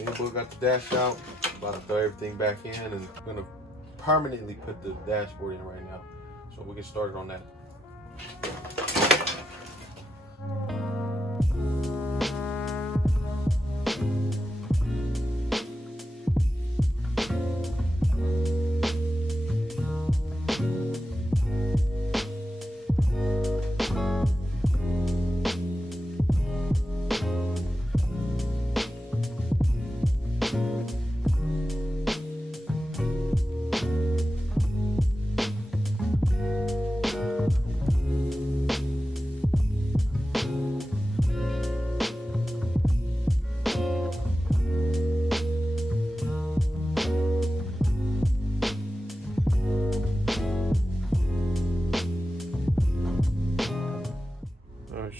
Me and Boo got the dash out. About to throw everything back in, and I'm gonna permanently put the dashboard in right now. So we'll get started on that.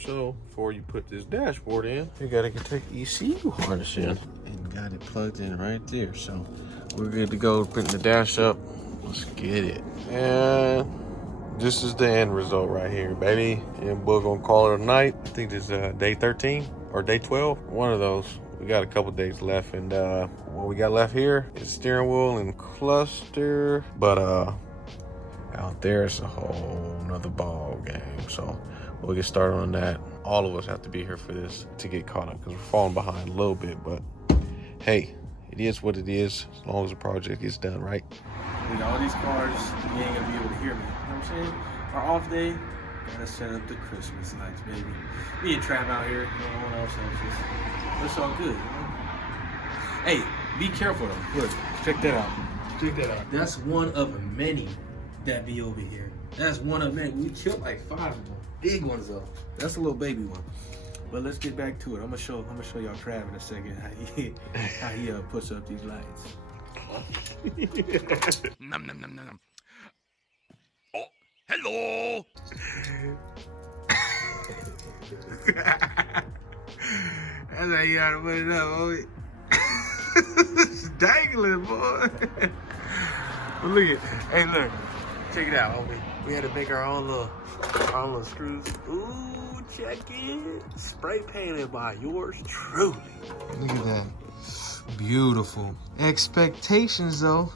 So before you put this dashboard in, you gotta get the ECU harness in, and got it plugged in right there. So we're good to go putting the dash up. Let's get it. And this is the end result right here, baby. And we're gonna call it a night. I think this is day 13 or day 12, one of those. We got a couple days left, and what we got left here is steering wheel and cluster, but out there it's a whole nother ball game. So we'll get started on that. All of us have to be here for this to get caught up, because we're falling behind a little bit, but hey, it is what it is, as long as the project gets done, right? With all these cars, you ain't gonna be able to hear me. You know what I'm saying? Our off day, gotta set up the Christmas lights, baby. Me and Trav out here, no one else. It's all good, you know? Hey, be careful though. Look, check that out. Check that out. That's one of many that be over here. That's one of many. We killed like 5 of them. Big ones though. That's a little baby one. But let's get back to it. I'm gonna show y'all Trav in a second how he puts up these lights. Nom nom nom nom nom. Oh, hello. That's how you gotta put it up, homie. It's dangling, boy. But look at, hey, look, check it out, homie. We had to make our own little screws. Ooh, check it. Spray painted by yours truly. Look at that. Beautiful. Expectations, though.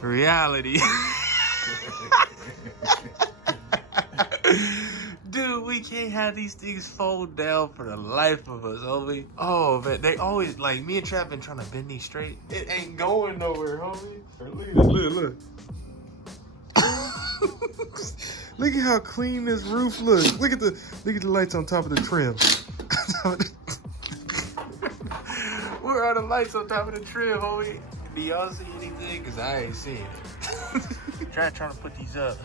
Reality. Dude, we can't have these things fold down for the life of us, homie. Oh, man, they always, like, me and Trav been trying to bend these straight. It ain't going nowhere, homie. Look at this, look. Look at how clean this roof looks. Look at the lights on top of the trim. Where are the lights on top of the trim, homie? Do y'all see anything? Cause I ain't seeing it. Trying to put these up.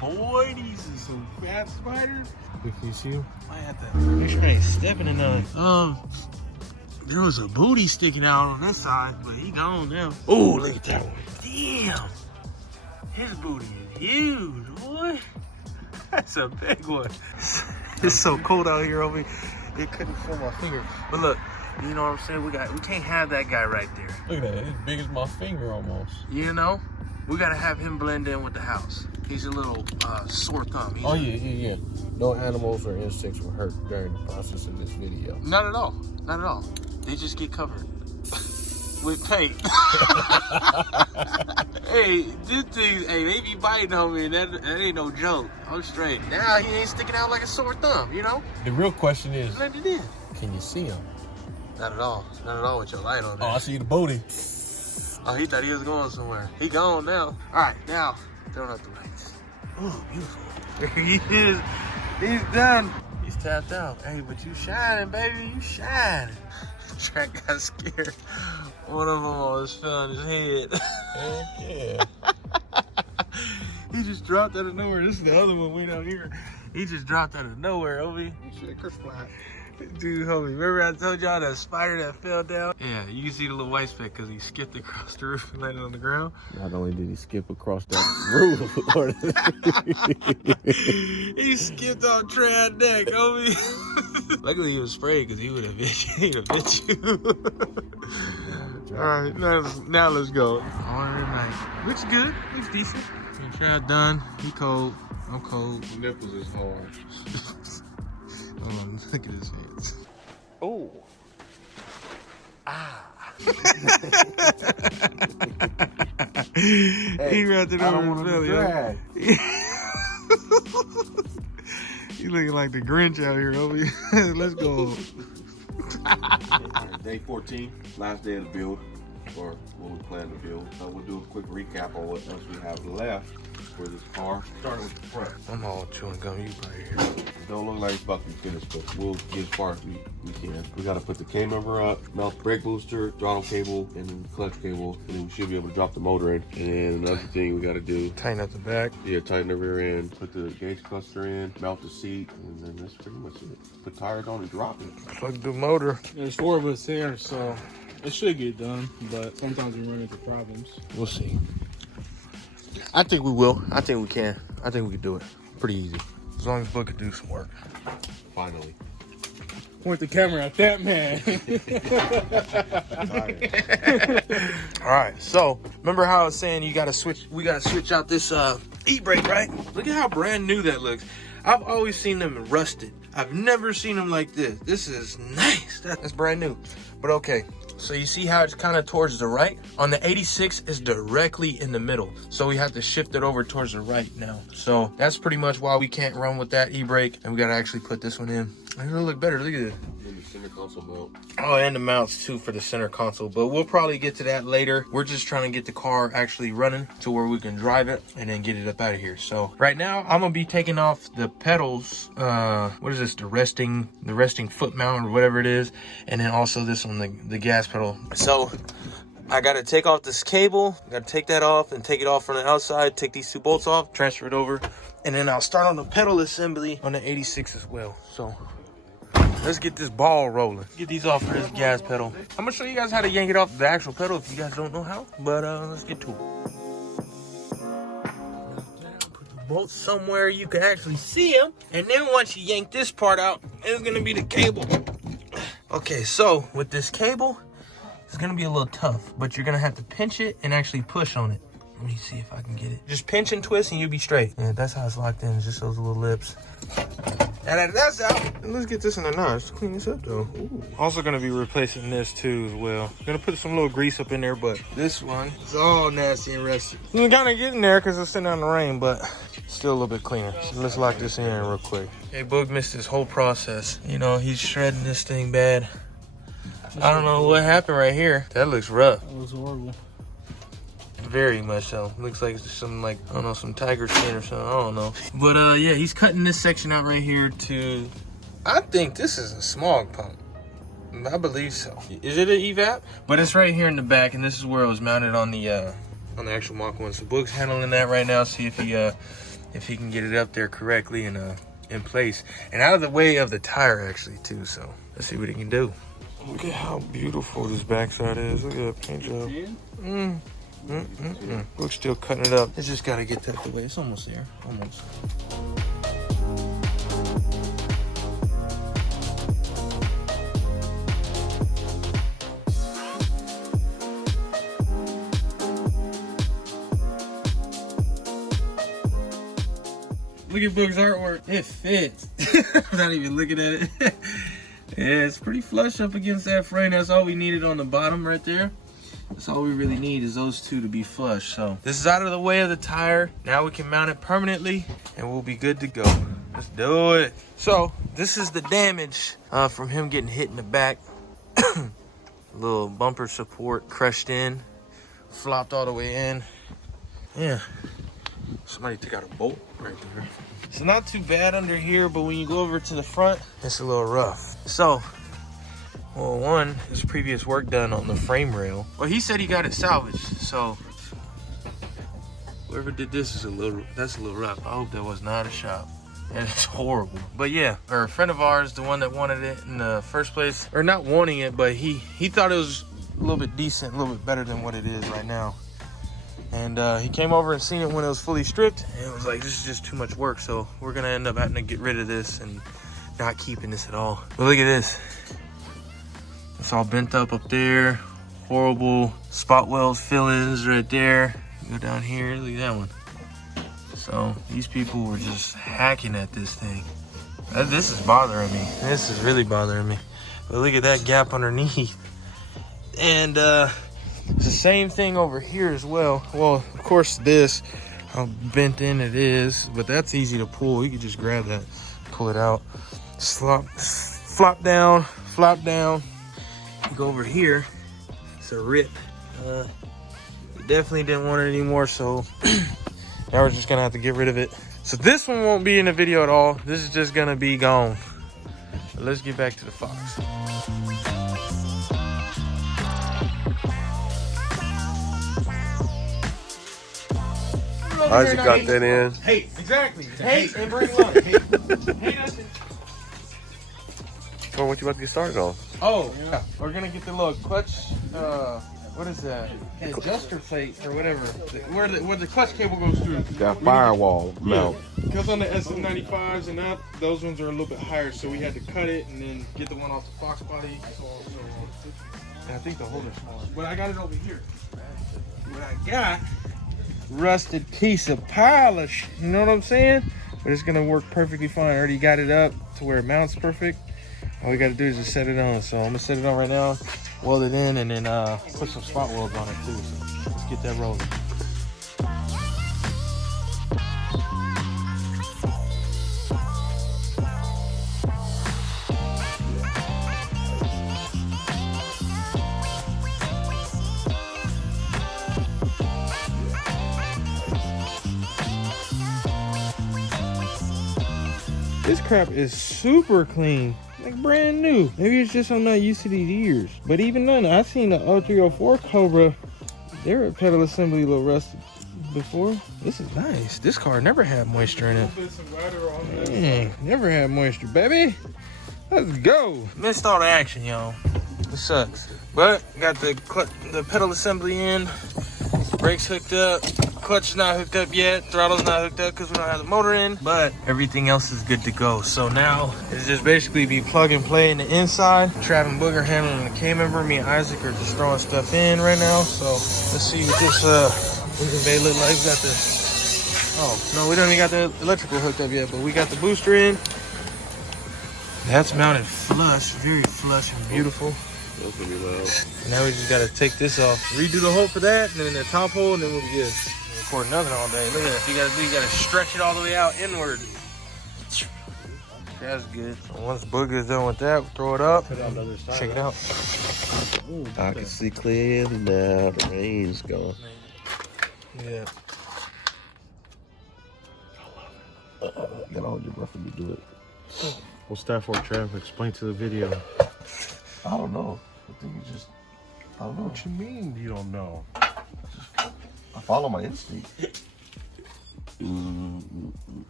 Boy, these are some fat spiders. Can you see them? I have to make sure I ain't stepping in on. There was a booty sticking out on this side, but he gone now. Oh, look at that one. Damn. His booty is huge, boy. That's a big one. It's so cold out here, homie. It couldn't feel my finger. But look, you know what I'm saying? We can't have that guy right there. Look at that, it's as big as my finger almost. You know? We gotta have him blend in with the house. He's a little sore thumb. Yeah. No animals or insects were hurt during the process of this video. Not at all. Not at all. They just get covered with paint. Hey, this thing, they be biting on me, and that ain't no joke. I'm straight. Now he ain't sticking out like a sore thumb, you know? The real question is, Blend it in. can you see him? Not at all. Not at all with your light on there. Oh, I see the booty. Oh, he thought he was going somewhere. He gone now. All right, now, turn up the lights. Oh, beautiful. There he is. He's done. He's tapped out. Hey, but you shining, baby. You shining. Track got scared. One of them almost fell on his head. Heck yeah. He just dropped out of nowhere. This is the other one we don't hear. He just dropped out of nowhere, homie. Dude, homie, remember I told y'all that spider that fell down? Yeah, you can see the little white speck because he skipped across the roof and landed on the ground. Not only did he skip across that roof, he skipped off Trad's neck, homie. Luckily he was sprayed because he would have bit you. All right, now let's go. Order night. Looks good. Looks decent. Trad done. He cold. I'm cold. Nipples is hard. Hold on, look at his hands. Oh. Hey, He wrapped it I over don't his want to belly. drag. You looking like the Grinch out here, Obi. Let's go. Day 14, last day of the build, or what we plan to build. We'll do a quick recap on what else we have left for this car. Starting with the front. I'm all chewing gum. You right here. It don't look like it's about to be finished, but we'll get as far as we can. We got to put the K number up, mount the brake booster, throttle cable, and then the clutch cable, and then we should be able to drop the motor in. And then another thing we got to do, Tighten up the back. yeah, tighten the rear end, put the gauge cluster in, mount the seat, and then that's pretty much it. Put tires on and drop it. Plug the motor. There's 4 of us here, so it should get done, but sometimes we run into problems. We'll see. I think we will. I think we can. I think we can do it. Pretty easy. As long as Book can do some work. Finally. Point the camera at that man. All right. So remember how I was saying we gotta switch out this e-brake, right? Look at how brand new that looks. I've always seen them rusted. I've never seen them like this. This is nice. That's brand new. But okay. So you see how it's kind of towards the right? On the 86, it's directly in the middle. So we have to shift it over towards the right now. So that's pretty much why we can't run with that e-brake. And we got to actually put this one in. It'll look better. Look at it. And the center console mount. Oh, and the mounts too for the center console. But we'll probably get to that later. We're just trying to get the car actually running to where we can drive it and then get it up out of here. So right now, I'm going to be taking off the pedals. What is this? The resting foot mount or whatever it is. And then also this on the gas pedal. So I got to take off this cable. Got to take that off and take it off from the outside. Take these 2 bolts off, transfer it over. And then I'll start on the pedal assembly on the 86 as well. So let's get this ball rolling. Get these off for this gas pedal. I'm gonna show you guys how to yank it off the actual pedal if you guys don't know how. But let's get to it. Put the bolts somewhere you can actually see them. And then once you yank this part out, it's gonna be the cable. Okay, so with this cable, it's gonna be a little tough, but you're gonna have to pinch it and actually push on it. Let me see if I can get it. Just pinch and twist and you'll be straight. Yeah, that's how it's locked in. It's just those little lips. And that's out. And let's get this in the notch. Let's clean this up though. Ooh. Also gonna be replacing this too as well. Gonna put some little grease up in there, but this one is all nasty and rusty. I'm kind of getting there because it's sitting out in the rain, but still a little bit cleaner. So let's lock this in real quick. Hey, Boog missed this whole process. You know, he's shredding this thing bad. I don't know what happened right here. That looks rough. That was horrible. Very much so. Looks like it's some, like, I don't know, some tiger skin or something. I don't know. But yeah, he's cutting this section out right here to, I think this is a smog pump. I believe so. Is it an evap? But it's right here in the back, and this is where it was mounted on the actual Mach 1. So Boog's handling that right now. See if he can get it up there correctly and in place and out of the way of the tire actually too. So let's see what he can do. Look at how beautiful this backside is. Look at that paint job. Boog's still cutting it up. It's just got to get that the way. It's almost there. Almost. Look at Boog's artwork. It fits. I'm not even looking at it. Yeah, it's pretty flush up against that frame. That's all we needed on the bottom right there. That's all we really need is those two to be flush. So this is out of the way of the tire. Now we can mount it permanently and we'll be good to go. Let's do it. So this is the damage from him getting hit in the back. Little bumper support crushed in, flopped all the way in. Yeah, somebody took out a bolt right there. It's not too bad under here, but when you go over to the front, it's a little rough. So, well, one, his previous work done on the frame rail. Well, he said he got it salvaged, so whoever did this is that's a little rough. I hope that was not a shop. That's horrible. But yeah, a friend of ours, the one that wanted it in the first place, or not wanting it, but he thought it was a little bit decent, a little bit better than what it is right now. And he came over and seen it when it was fully stripped, and it was like, this is just too much work, so we're gonna end up having to get rid of this and not keeping this at all. But look at this. It's all bent up there. Horrible spot weld fillings right there. Go down here, look at that one. So these people were just hacking at this thing. This is bothering me. This is really bothering me. But look at that gap underneath. And it's the same thing over here as well. Well, of course this, how bent in it is, but that's easy to pull. You can just grab that, pull it out, flop down, flop down. You go over here, it's a rip. Definitely didn't want it anymore, so now we're just gonna have to get rid of it. So this one won't be in the video at all. This is just gonna be gone. But let's get back to the Fox. Isaac got that in. Hate, exactly. Hate and bring love. Hate nothing. So what you about to get started on? Oh, yeah. We're gonna get the little clutch. What is that? Adjuster plate or whatever. Where the clutch cable goes through. Got firewall mount. Because on the SM95s and up, those ones are a little bit higher, so we had to cut it and then get the one off the Fox body. And I think the holder's smaller. But I got it over here. What I got, rusted piece of polish. You know what I'm saying? But it's gonna work perfectly fine. I already got it up to where it mounts perfect. All we gotta do is just set it on. So I'm gonna set it on right now, weld it in, and then put some spot welds on it too. So let's get that rolling. This crap is super clean. Like brand new. Maybe it's just I'm not used to these ears. But even then, I've seen the 0304 Cobra. Their pedal assembly a little rusted before. This is nice. This car never had moisture in it. Dang, never had moisture, baby. Let's go. Missed all the action, y'all. It sucks. But got the pedal assembly in. Brakes hooked up. Clutch is not hooked up yet. Throttle's not hooked up because we don't have the motor in. But everything else is good to go. So now it's just basically be plug and play in the inside. Trav and Booger handling the K-member. Me and Isaac are just throwing stuff in right now. So let's see what this convey look like. Got the no, we don't even got the electrical hooked up yet, but we got the booster in. That's mounted flush, very flush and beautiful. That's gonna be loud. Now we just gotta take this off, redo the hole for that, and then the top hole, and then we'll be good. Record another all day. Look at that. You gotta stretch it all the way out inward. That's good. So once Booger's done with that, we'll throw it up. Check it out. I can see clearly now. The rain's gone. Yeah. Gotta hold your breath when you do it. What's that for, Trev? Explain to the video. I don't know. I think it's just. I don't know. What you mean you don't know? I follow my instinct.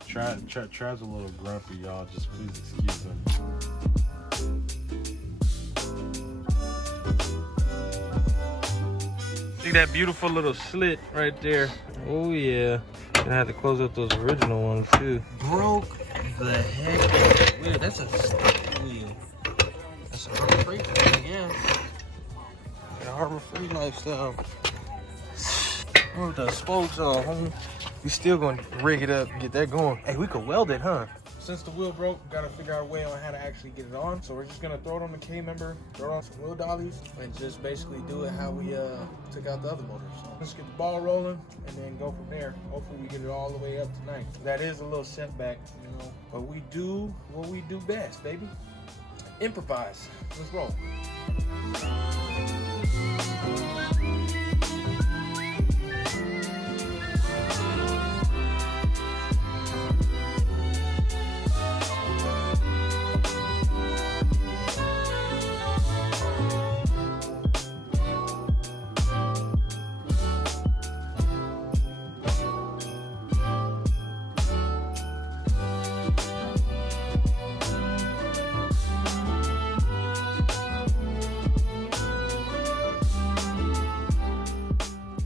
Trav's a little grumpy, y'all. Just please excuse him. See that beautiful little slit right there? Oh yeah. Gonna have to close up those original ones too. Broke the heck. Weird. That's a stock wheel. That's a Harbor Freight thing, yeah. The Harbor Freight lifestyle. With the spokes on, homie. We still gonna rig it up and get that going. Hey, we could weld it, huh? Since the wheel broke, we gotta figure out a way on how to actually get it on. So we're just gonna throw it on the K-member, throw it on some wheel dollies, and just basically do it how we took out the other motors. So let's get the ball rolling and then go from there. Hopefully we get it all the way up tonight. That is a little setback, you know, but we do what we do best, baby. Improvise. Let's roll.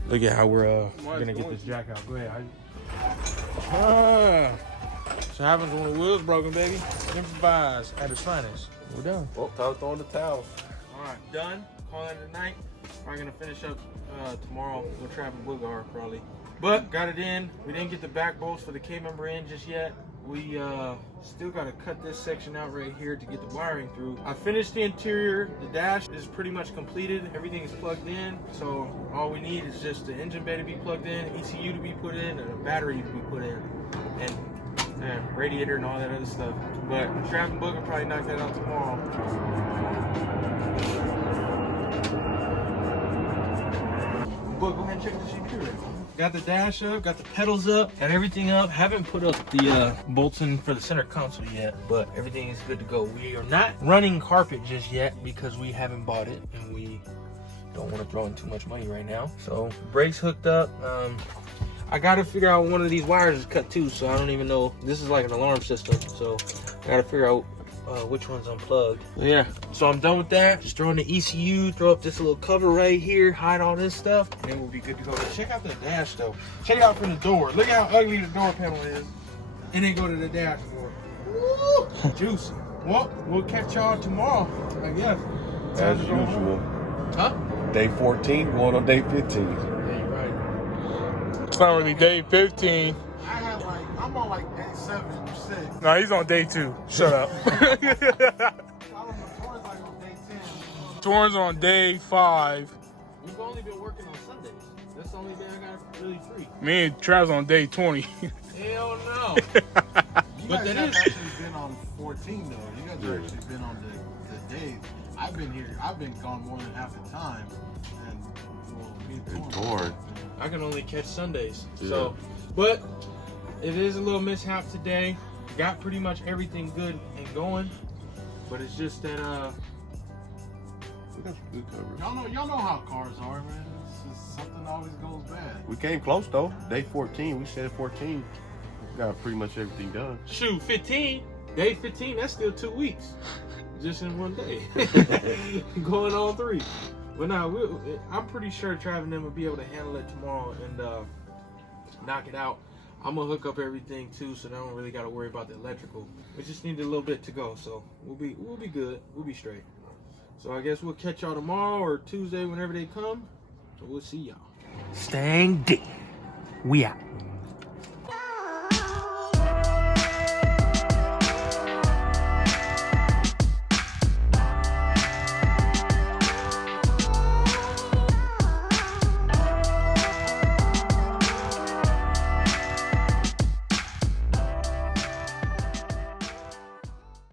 Look at how we're gonna get this jack out. Go ahead. So happens when the wheel's broken, baby. Improvise at its finest. We're done. Well, time to throw in the towel. All right, done. Call it a night. We're gonna finish up tomorrow. We'll travel Boogar probably. But got it in. We didn't get the back bolts for the K-member in just yet. We still got to cut this section out right here to get the wiring through. I finished the interior. The dash is pretty much completed. Everything is plugged in. So all we need is just the engine bay to be plugged in, ECU to be put in, and a battery to be put in, and radiator and all that other stuff. But Trav and Book will probably knock that out tomorrow. Book, go ahead and check the computer. Got the dash up, got the pedals up, got everything up. Haven't put up the bolts in for the center console yet, but everything is good to go. We are not running carpet just yet because we haven't bought it and we don't want to throw in too much money right now. So brakes hooked up. I got to figure out one of these wires is cut too, so I don't even know. This is like an alarm system, so I got to figure out which one's unplugged. Yeah, so I'm done with that. Just throw in the ECU, throw up this little cover right here, hide all this stuff, and then we'll be good to go. Check out the dash though. Check it out from the door. Look how ugly the door panel is. And then go to the dashboard. Woo! Juicy. Well, we'll catch y'all tomorrow, I guess. As usual. Huh? Day 14, going on day 15. Yeah, you're right. It's not really day 15. I'm on like day 7 or 6. No, he's on day 2. Shut up. Torrance on day 5. We've only been working on Sundays. That's the only day I got really free. Me and Trav's on day 20. Hell no. You But guys that have is- actually been on 14 though. You guys have actually been on the days. I've been here. I've been gone more than half the time. And well, me and Torn. I can only catch Sundays. Yeah. So, but it is a little mishap today. Got pretty much everything good and going, but it's just that We got some good coverage. Y'all know how cars are, man. It's just something always goes bad. We came close though. Day 14, we said 14. We got pretty much everything done. shoot 15. Day 15. That's still 2 weeks, just in one day. Going on 3. But now I'm pretty sure Trav and them will be able to handle it tomorrow and knock it out. I'm gonna hook up everything too, so I don't really gotta worry about the electrical. We just need a little bit to go, so we'll be good. We'll be straight. So I guess we'll catch y'all tomorrow or Tuesday whenever they come. So we'll see y'all. Stang dick. We out.